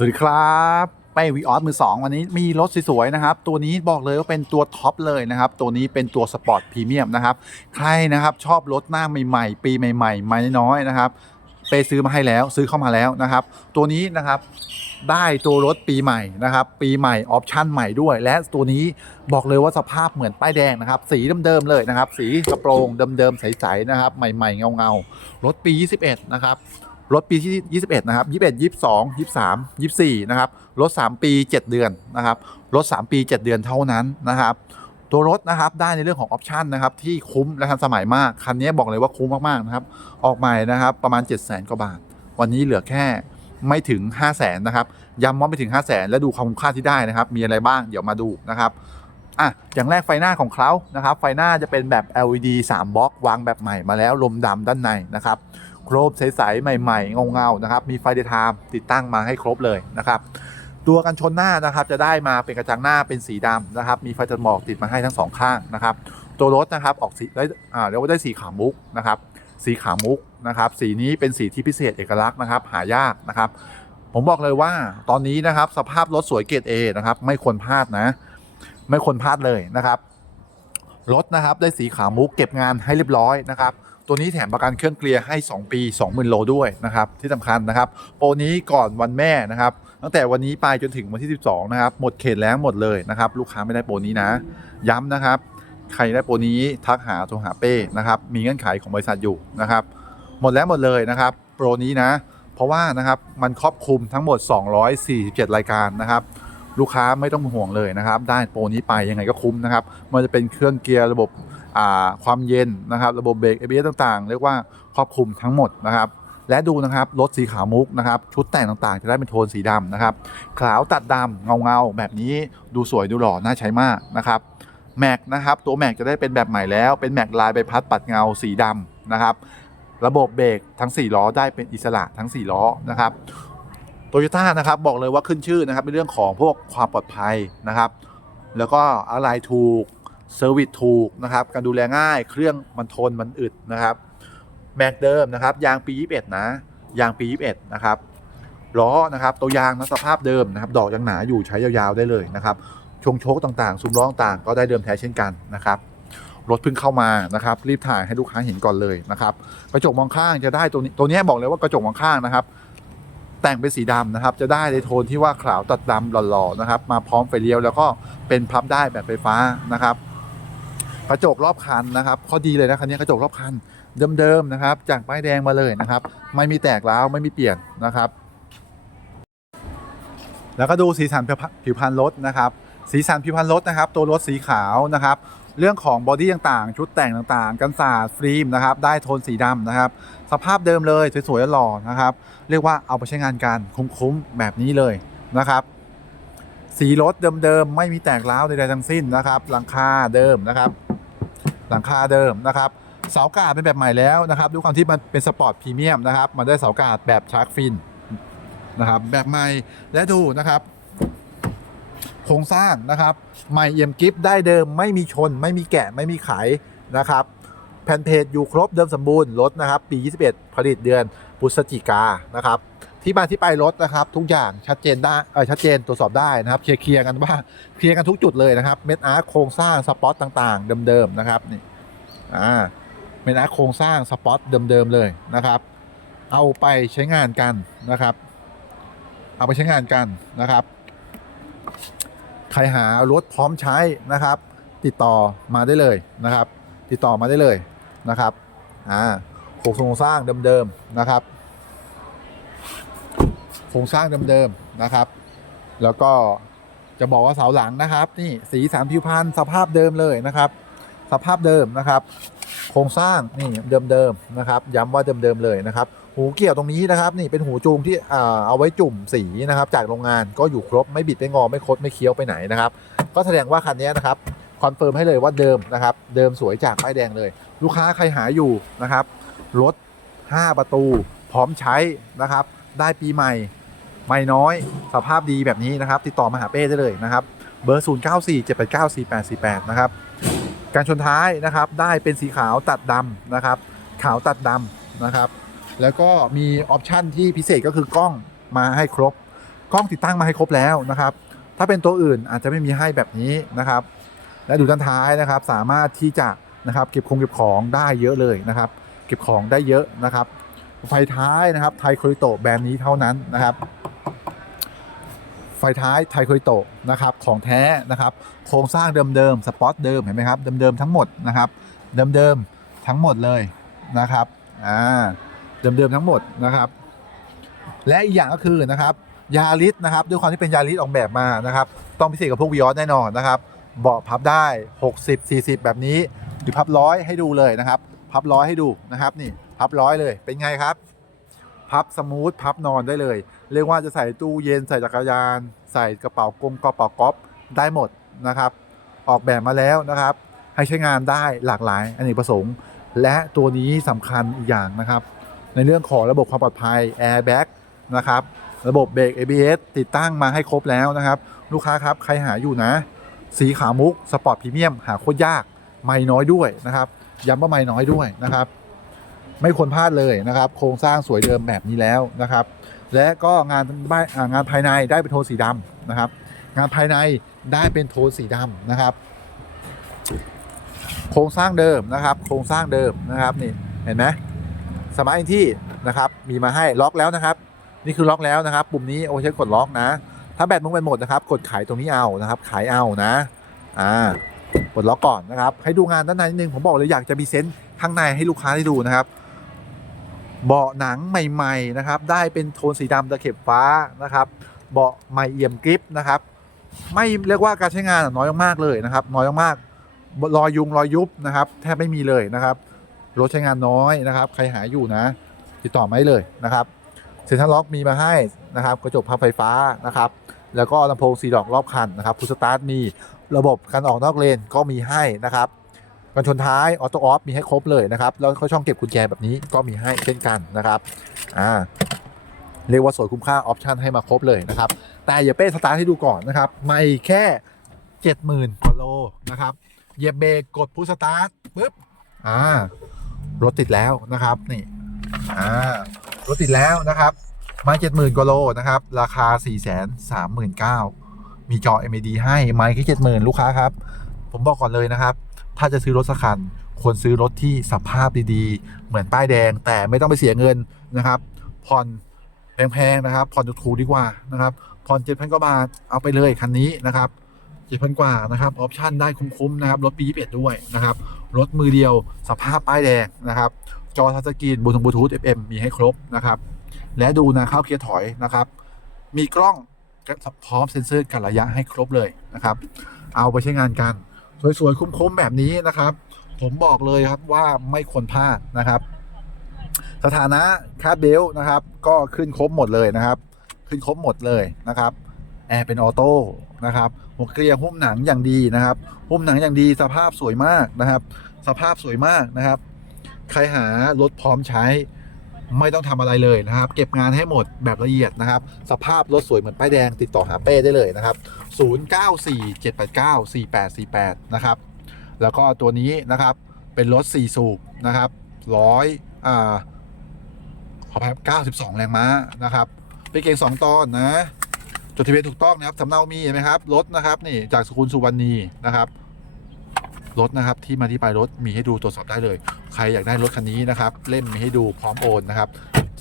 สวัสดีครับไปวีออสมือสองวันนี้มีรถสวยๆนะครับ ตัวนี้บอกเลยว่าเป็นตัวท็อปเลยนะครับ ตัวนี้เป็นตัวสปอร์ตพรีเมียมนะครับ ใครนะครับชอบรถหน้าใหม่ๆ ปีใหม่ๆไม่น้อยนะครับไปซื้อมาให้แล้วซื้อเข้ามาแล้วนะครับ ตัวนี้นะครับได้ตัวรถปีใหม่นะครับ ปีใหม่ออปชั่นใหม่ด้วย และตัวนี้บอกเลยว่าสภาพเหมือนป้ายแดงนะครับ สีเดิมๆเลยนะครับ สีกระโปรงเดิมๆใสๆนะครับ ใหม่ๆเงาๆรถปี 21 นะครับ รถปีที่ 21 นะครับ 21 22 23 24 นะครับรถ3ปี 7 เดือนนะครับรถ3ปี 7 เดือนเท่านั้นนะครับ ตัวรถนะครับได้ในเรื่องของออปชันนะครับที่คุ้มและทันสมัยมาก คันนี้บอกเลยว่าคุ้มมาก ๆ นะครับ ออกใหม่นะครับประมาณ 7 0 0 0 0 0กว่าบาท วันนี้เหลือแค่ไม่ถึง 5 0 0 0 0 0นะครับ ย้ำว่าไม่ถึง 5 0 0 0 0 0แล้วดูความคุ้มค่าที่ได้นะครับ มีอะไรบ้างเดี๋ยวมาดูนะครับอะอย่างแรกไฟหน้าของเขานะครับ ไฟหน้าจะเป็นแบบ LED 3บล็อกวางแบบใหม่มาแล้วลมดำด้านในนะครับ โครบใสๆใหม่ๆเงาๆนะครับมีไฟเดย์ไทม์ติดตั้งมาให้ครบเลยนะครับตัวกันชนหน้านะครับจะได้มาเป็นกระจังหน้าเป็นสีดำนะครับมีไฟตัดหมอกติดมาให้ทั้งสองข้างนะครับตัวรถนะครับออกสีได้อ่าเรียกว่าได้สีขาวมุกนะครับสีขาวมุกนะครับสีนี้เป็นสีที่พิเศษเอกลักษณ์นะครับหายากนะครับผมบอกเลยว่าตอนนี้นะครับสภาพรถสวยเกรด A นะครับไม่ควรพลาดนะ ไม่ควรพลาดเลยนะครับรถนะครับได้สีขาวมุกเก็บงานให้เรียบร้อยนะครับ ตัวนี้แถมประกันเครื่องเกลียร์ให้ 2 ปี 20,000 โลด้วยนะครับที่สำคัญนะครับโปรนี้ก่อนวันแม่นะครับตั้งแต่วันนี้ไปจนถึงวันที่ 12 นะครับ หมดเขตแล้วหมดเลยนะครับ ลูกค้าไม่ได้โปรนี้นะ ย้ำนะครับ ใครได้โปรนี้ทักหาโทรหาเป้นะครับมีเงื่อนไขของบริษัทอยู่นะครับ หมดแล้วหมดเลยนะครับ โปรนี้นะ เพราะว่านะครับมันครอบคลุมทั้งหมด 247 รายการนะครับลูกค้าไม่ต้องห่วงเลยนะครับ ได้โปรนี้ไปยังไงก็คุ้มนะครับ มันจะเป็นเครื่องเกียร์ระบบ ความเย็นนะครับ ระบบเบรก ABS ต่างๆ เรียกว่าครอบคลุมทั้งหมดนะครับ และดูนะครับรถสีขาวมุกนะครับ ชุดแต่งต่างๆ จะได้เป็นโทนสีดำนะครับ ขาวตัดดำเงาๆแบบนี้ดูสวยดูหล่อน่าใช้มากนะครับแม็กนะครับตัวแม็กจะได้เป็นแบบใหม่แล้วเป็นแม็กลายใบพัดปัดเงาสีดำนะครับ ระบบเบรกทั้ง 4 ล้อได้เป็นอิสระทั้ง 4 ล้อนะครับโตโยต้านะครับบอกเลยว่าขึ้นชื่อนะครับในเรื่องของพวกความปลอดภัยนะครับ แล้วก็อะไรถูก เซอร์วิสถูกนะครับ การดูแลง่าย เครื่องมันทนมันอึดนะครับ แม็กเดิมนะครับ ยางปี 21 นะ ยางปี 21 นะครับ ล้อนะครับ ตัวยางนะสภาพเดิมนะครับ ดอกยังหนาอยู่ใช้ยาวๆได้เลยนะครับ ชงโชคต่างๆ ซุ้มล้อต่างก็ได้เดิมแท้เช่นกันนะครับ รถเพิ่งเข้ามานะครับ รีบถ่ายให้ลูกค้าเห็นก่อนเลยนะครับ กระจกมองข้างจะได้ตัวนี้ ตัวนี้บอกเลยว่ากระจกมองข้างนะครับ แต่งเป็นสีดำนะครับ จะได้ในโทนที่ว่าขาวตัดดำหล่อๆนะครับ มาพร้อมไฟเลี้ยวแล้วก็เป็นพับได้แบบไฟฟ้านะครับ กระจกรอบคันนะครับข้อดีเลยนะคันนี้กระจกรอบคันเดิมๆนะครับ จากป้ายแดงมาเลยนะครับ ไม่มีแตกร้าวไม่มีเปลี่ยนนะครับ แล้วก็ดูสีสันผิวพรรณรถนะครับ สีสันผิวพรรณรถนะครับ ตัวรถสีขาวนะครับ เรื่องของบอดี้ต่างๆ ชุดแต่งต่างๆ กันศาสตร์ฟิล์มนะครับ ได้โทนสีดำนะครับ สภาพเดิมเลยสวยๆหล่อนะครับ เรียกว่าเอาไปใช้งานกันคุ้มๆแบบนี้เลยนะครับสีรถเดิมๆ ไม่มีแตกร้าวใดๆทั้งสิ้นนะครับ หลังคาเดิมนะครับ หลังคาเดิมนะครับเสากาดเป็นแบบใหม่แล้วนะครับด้วยความที่มันเป็นสปอร์ตพรีเมียมนะครับมันได้เสากาดแบบชาร์กฟินนะครับแบบใหม่และดูนะครับโครงสร้างนะครับใหม่เอี่ยมกิฟได้เดิมไม่มีชน ไม่มีแกะไม่มีไขนะครับแผ่นเพจอยู่ครบเดิมสมบูรณ์รถนะครับปี 21 ผลิตเดือนพฤศจิกานะครับ ที่มาที่ไปรถนะครับ ทุกอย่างชัดเจนได้เออชัดเจนตรวจสอบได้นะครับ เคลียร์กันว่าเคลียร์กันทุกจุดเลยนะครับเม็ดอาร์โครงสร้างสปอตต่างๆ เดิมๆนะครับนี่อ่าเม็ดอาร์โครงสร้างสปอตเดิมๆเลยนะครับ เอาไปใช้งานกันนะครับ เอาไปใช้งานกันนะครับ ใครหารถพร้อมใช้นะครับ ติดต่อมาได้เลยนะครับ ติดต่อมาได้เลยนะครับอ่าโครงสร้างเดิมๆนะครับ รงสร้างเดิมๆนะครับ แล้วก็จะบอกว่าเสาหลังนะครับ นี่สีสันผิวพรรณสภาพเดิมเลยนะครับ สภาพเดิมนะครับ โครงสร้างนี่เดิมๆนะครับ ย้ำว่าเดิมๆเลยนะครับ หูเกี่ยวตรงนี้นะครับ นี่เป็นหูจูงที่อ่าเอาไว้จุ่มสีนะครับ จากโรงงานก็อยู่ครบไม่บิดไม่งอไม่คดไม่เคี้ยวไปไหนนะครับ ก็แสดงว่าคันนี้นะครับคอนเฟิร์มให้เลยว่าเดิมนะครับ เดิมสวยจากป้ายแดงเลย ลูกค้าใครหาอยู่นะครับรถ 5 ประตู พร้อมใช้นะครับ ได้ปีใหม่ ไม่น้อยสภาพดีแบบนี้นะครับ ติดต่อมาหาเป้ได้เลยนะครับ เบอร์ 0 9 4 7 8 9 4 8 4 8 นะครับการชนท้ายนะครับได้เป็นสีขาวตัดดำนะครับ ขาวตัดดำนะครับ แล้วก็มีออปชันที่พิเศษก็คือกล้องมาให้ครบ กล้องติดตั้งมาให้ครบแล้วนะครับ ถ้าเป็นตัวอื่นอาจจะไม่มีให้แบบนี้นะครับ และดูด้านท้ายนะครับ สามารถที่จะนะครับเก็บคงเก็บของได้เยอะเลยนะครับ เก็บของได้เยอะนะครับ ไฟท้ายนะครับไทโคริโตแบรนด์นี้เท่านั้นนะครับ ไฟท้ายไทโคริโตะนะครับของแท้นะครับโครงสร้างเดิมๆสปอตเดิมเห็นไหมครับเดิมๆทั้งหมดนะครับเดิมๆทั้งหมดเลยนะครับอ่าเดิมๆทั้งหมดนะครับ และอีกอย่างก็คือนะครับยาริสนะครับด้วยความที่เป็นยาริสออกแบบมานะครับ ต้องพิเศษกับพวกวิออสแน่นอนนะครับเบาะพับได้ 60 40 แบบนี้หรือพับร้อยให้ดูเลยนะครับ พับร้อยให้ดูนะครับนี่พับร้อยเลยเป็นไงครับ พับสมูทพับนอนได้เลย เรียกว่าจะใส่ตู้เย็นใส่จักรยาน ใส่กระเป๋ากงกระเป๋าก๊อฟได้หมดนะครับ ออกแบบมาแล้วนะครับ ให้ใช้งานได้หลากหลายอเนกประสงค์ และตัวนี้สำคัญอีกอย่างนะครับ ในเรื่องของระบบความปลอดภัย Airbag นะครับระบบเบรก ABS ติดตั้งมาให้ครบแล้วนะครับ ลูกค้าครับใครหาอยู่นะ สีขาวมุกสปอร์ตพรีเมียมหาโคตรยากไม่น้อยด้วยนะครับย้ำว่าไม่น้อยด้วยนะครับ ไม่ควรพลาดเลยนะครับ โครงสร้างสวยเดิมแบบนี้แล้วนะครับ และก็งานบ้านงานภายในได้เป็นโทนสีดำนะครับ งานภายในได้เป็นโทนสีดำนะครับ โครงสร้างเดิมนะครับ โครงสร้างเดิมนะครับนี่เห็นไหมสมาร์ทที่นะครับมีมาให้ล็อกแล้วนะครับ นี่คือล็อกแล้วนะครับ ปุ่มนี้โอาใช้กดล็อกนะ ถ้าแบตมึงเป็นหมดนะครับ กดขายตรงนี้เอานะครับ ขายเอานะอ่ากดล็อกก่อนนะครับ ให้ดูงานด้านในนิดนึงผมบอกเลยอยากจะมีเซนต์ข้างในให้ลูกค้าได้ดูนะครับ เบาะหนังใหม่ๆนะครับ ได้เป็นโทนสีดำตะเข็บฟ้านะครับ เบาะใหม่เอี่ยมกริปนะครับ ไม่เรียกว่าการใช้งานน้อยมากเลยนะครับ น้อยมากรอยยุงรอยยุบนะครับ แทบไม่มีเลยนะครับรถใช้งานน้อยนะครับ ใครหาอยู่นะ ติดต่อได้เลยนะครับเซ็นทรัลล็อกมีมาให้นะครับ กระจกพับไฟฟ้านะครับ แล้วก็ลำโพงสีดอกรอบคันนะครับพุสตาร์ทมีระบบการออกนอกเลนก็มีให้นะครับ กันชนท้ายออโต้ออฟมีให้ครบเลยนะครับ แล้วก็ช่องเก็บกุญแจแบบนี้ก็มีให้เช่นกันนะครับอ่าเรียกว่าสวยคุ้มค่าออปชันให้มาครบเลยนะครับ แต่อย่าเป้สตาร์ทให้ดูก่อนนะครับ ไม่แค่ 70,000กว่าโลนะครับเหยียบเบรกกดพุชสตาร์ทปุ๊บอ่ารถติดแล้วนะครับนี่อ่ารถติดแล้วนะครับไม้เจ็ดหมื่นกว่าโลนะครับ ราคา4ี่แสนสามหมื่นเก้ามีจอ MID ให้ไม้แค่เจ็ดหมื่นลูกค้าครับ ผมบอกก่อนเลยนะครับ ถ้าจะซื้อรถสักคันควรซื้อรถที่สภาพดีๆ เหมือนป้ายแดง แต่ไม่ต้องไปเสียเงินนะครับผ่อนแพงๆนะครับผ่อนถูกๆดีกว่านะครับผ่อนเจ็ดพันกว่าบาทเอาไปเลยคันนี้นะครับเจ็ดพันกว่านะครับออปชั่นได้คุ้มๆนะครับรถปี21ด้วยนะครับรถมือเดียวสภาพป้ายแดงนะครับจอทัชสกรีนบลูทูธ FM มีให้ครบนะครับและดูนะเข้าเกียร์ถอยนะครับ มีกล้องพร้อมเซ็นเซอร์กันระยะให้ครบเลยนะครับ เอาไปใช้งานกัน สวยๆคุ้มๆแบบนี้นะครับ ผมบอกเลยครับว่าไม่ควรพลาดนะครับ สถานะคาดเบลนะครับ ก็ขึ้นครบหมดเลยนะครับ ขึ้นครบหมดเลยนะครับแอร์เป็นออโต้นะครับหัวเกลียร์หุ้มหนังอย่างดีนะครับ หุ้มหนังอย่างดีสภาพสวยมากนะครับ สภาพสวยมากนะครับ ใครหารถพร้อมใช้ ไม่ต้องทำอะไรเลยนะครับ เก็บงานให้หมดแบบละเอียดนะครับ สภาพรถสวยเหมือนป้ายแดงติดต่อหาเป้ได้เลยนะครับ 0947894848 นะครับ แล้วก็ตัวนี้นะครับเป็นรถ 4 สูบนะครับร้อยอ่าขออภัยครับ92 แรงม้านะครับ เป็นเก่ง 2 ตอนนะ จดทะเบียนถูกต้องนะครับสำเนามีเห็นไหมครับรถนะครับนี่จากสกุลสุวรรณีนะครับ รถนะครับ ที่มาที่ไปรถมีให้ดูตรวจสอบได้เลย ใครอยากได้รถคันนี้นะครับ เล่มมีให้ดูพร้อมโอนนะครับ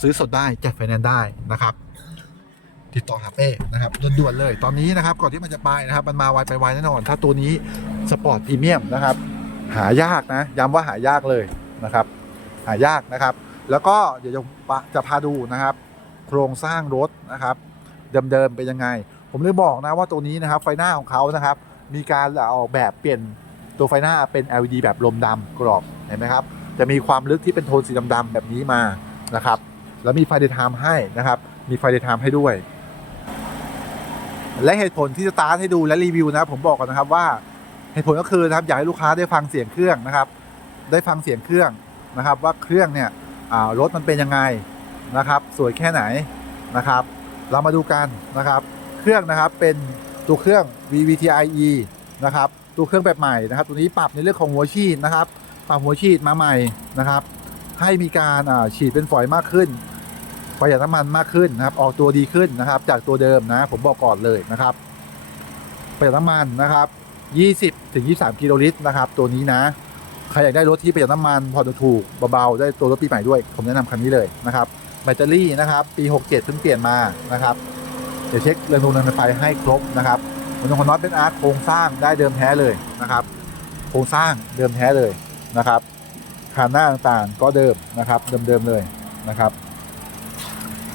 ซื้อสดได้จัดไฟแนนซ์ได้นะครับ ติดต่อหาเป้นะครับด่วนๆเลย ตอนนี้นะครับก่อนที่มันจะไปนะครับ มันมาไวไปไวแน่นอน ถ้าตัวนี้สปอร์ตพรีเมียมนะครับ หายากนะย้ำว่าหายากเลยนะครับ หายากนะครับ แล้วก็เดี๋ยวจะปะจะพาดูนะครับ โครงสร้างรถนะครับเดิมๆเป็นยังไง ผมเลยบอกนะว่าตัวนี้นะครับไฟหน้าของเขานะครับ มีการออกแบบเปลี่ยน ตัวไฟหน้าเป็น LED แบบลมดำกรอบเห็นไหมครับ จะมีความลึกที่เป็นโทนสีดำๆแบบนี้มานะครับ แล้วมีไฟเดย์ไทม์ให้นะครับ มีไฟเดย์ไทม์ให้ด้วย และเหตุผลที่สตาร์ทให้ดูและรีวิวนะครับผมบอกก่อนนะครับว่าเหตุผลก็คือนะครับอยากให้ลูกค้าได้ฟังเสียงเครื่องนะครับ ได้ฟังเสียงเครื่องนะครับ ว่าเครื่องเนี่ยรถมันเป็นยังไงนะครับ สวยแค่ไหนนะครับ เรามาดูกันนะครับ เครื่องนะครับเป็นตัวเครื่อง VVTi-e นะครับ ตัวเครื่องแบบใหม่นะครับ ตัวนี้ปรับในเรื่องของหัวฉีดนะครับ ปรับหัวฉีดมาใหม่นะครับ ให้มีการฉีดเป็นฝอยมากขึ้นประหยัดน้ำมันมากขึ้นนะครับ ออกตัวดีขึ้นนะครับ จากตัวเดิมนะผมบอกก่อนเลยนะครับประหยัดน้ำมันนะครับ 20ถึง23 กิโลลิตรนะครับ ตัวนี้นะใครอยากได้รถที่ประหยัดน้ำมันพอถูกเบาๆได้ตัวรถปีใหม่ด้วย ผมแนะนำคันนี้เลยนะครับ แบตเตอรี่นะครับ ปี 67เพิ่งเปลี่ยนมานะครับเดี๋ยวเช็คเรื่องนูนเรื่องไฟให้ครบนะครับ มันของน็อตเป็นอาร์คโครงสร้างได้เดิมแท้เลยนะครับ โครงสร้างเดิมแท้เลยนะครับคานหน้าต่างๆก็เดิมนะครับ เดิมๆเลยนะครับ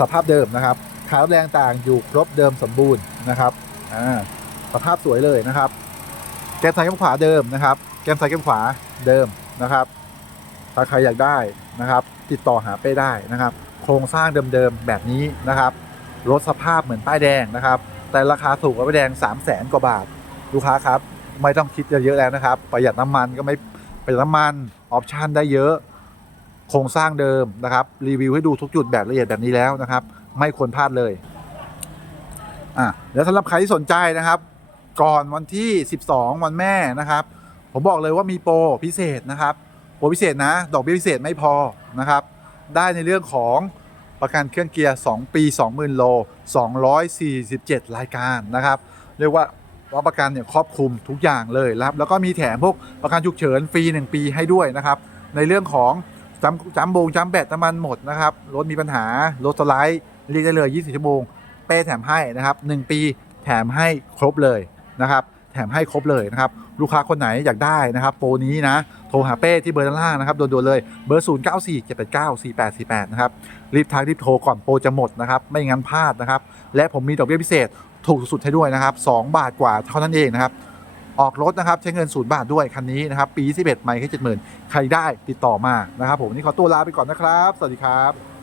สภาพเดิมนะครับขาแรงต่างอยู่ครบเดิมสมบูรณ์นะครับอ่าสภาพสวยเลยนะครับ แก้มซ้ายแก้มขวาเดิมนะครับ แก้มซ้ายแก้มขวาเดิมนะครับ ถ้าใครอยากได้นะครับ ติดต่อหาเป้ได้นะครับ โครงสร้างเดิมๆแบบนี้นะครับ รถสภาพเหมือนป้ายแดงนะครับ แต่ราคาถูกกว่าป้ายแดง 3 0 0แสนกว่าบาท ลูกค้าครับ ไม่ต้องคิดเยอะๆแล้วนะครับ ประหยัดน้ำมันก็ไม่ประหยัดน้ำมันออปชันได้เยอะ โครงสร้างเดิมนะครับ รีวิวให้ดูทุกจุดแบบละเอียดแบบนี้แล้วนะครับ ไม่ควรพลาดเลยอะแล้วสำหรับใครที่สนใจนะครับ ก่อนวันที่ 12 วันแม่นะครับ ผมบอกเลยว่ามีโปรพิเศษนะครับโปรพิเศษนะ ดอกเบี้ยพิเศษไม่พอนะครับ ได้ในเรื่องของ ประกันเครื่องเกียร์ 2 ปี 20,000 โล 247 รายการนะครับ เรียกว่ารับประกันเนี่ยครอบคลุมทุกอย่างเลยนะครับ แล้วก็มีแถมพวกประกันฉุกเฉินฟรี 1 ปีให้ด้วยนะครับ ในเรื่องของจำจำโบงจำแบตน้ำมันหมดนะครับ รถมีปัญหา รถสไลด์เรียกได้เลย 24 ชั่วโมง เป้แถมให้นะครับ 1 ปีแถมให้ครบเลยนะครับ แถมให้ครบเลยนะครับ ลูกค้าคนไหนอยากได้นะครับ โปรนี้นะ โทรหาเป้ที่เบอร์ด้านล่างนะครับด่วนๆเลยเบอร์ 0 9 4 7 8 9 4 8 4 8 นะครับ รีบทักรีบโทรก่อนโปรจะหมดนะครับ ไม่งั้นพลาดนะครับ และผมมีดอกเบี้ยพิเศษถูกสุดๆให้ด้วยนะครับ 2 บาทกว่าเท่านั้นเองนะครับออกรถนะครับใช้เงิน0บาทด้วยคันนี้นะครับปี 11 ไม่แค่70,000ใครได้ติดต่อมานะครับผมนี่ขอตัวลาไปก่อนนะครับ สวัสดีครับ